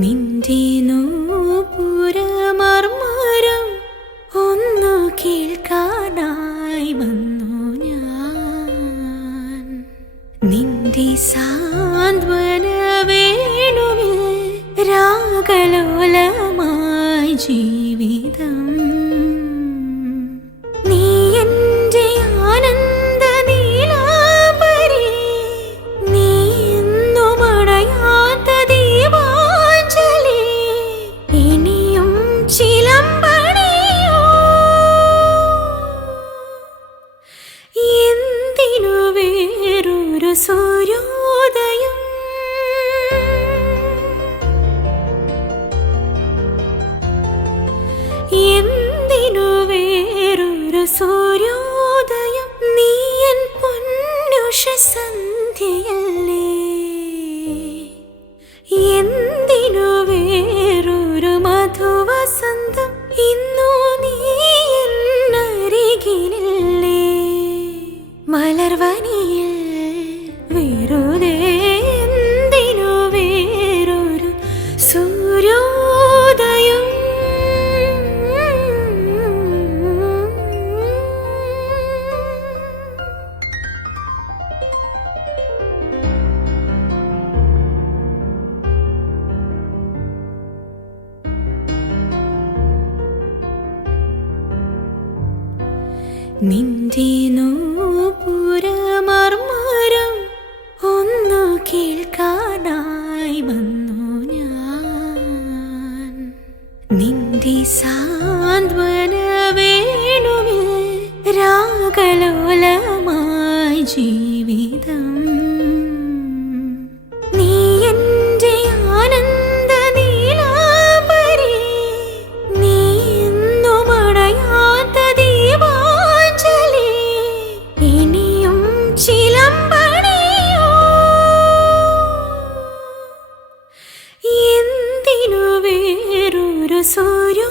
നിന്റെ നൂപുരമർമരം ഒന്നു കേൾക്കാനായി വന്നു ഞാൻ. നിന്റെ സാന്ത്വന വേണുവിൽ രാഗലോലമായി ജീവിതം. നീ എൻ്റെ ആനന്ദ നീലാംബരി, നീ എന്നും അണയാത്ത ദീപാഞ്ജലി. ഇനിയും ചിലമ്പണിയോ എന്തിനു വേറൊരു സൂര്യോദയം? എന്തിനു വേറൊരു സൂര്യോദയം? നീ എൻ പൊന്നുഷ സന്ധ്യയല്ലേ. എന്തിനു വേറൊരു മധുവസന്തം? ഇന്നു നീ എന്നരികിലില്ലേ. മലർവനിയിൽ വെറുതെ എന്തിനു വേറൊരു സൂര്യോദയം? നിന്റെ നൂപുരമർമരം ഒന്നു കേൾക്കാനായി വന്നു ഞാൻ. നിന്റെ സാന്ത്വന വേണുവിൽ രാഗലോലമായി ജീവിതം. നീ എൻ്റെ ആനന്ദ നീലാംബരി, നീ എന്നും അണയാത്ത ദീപാഞ്ജലി. ഇനിയും ചിലമ്പണിയോ എന്തിനു വേറൊരു സൂര്യോ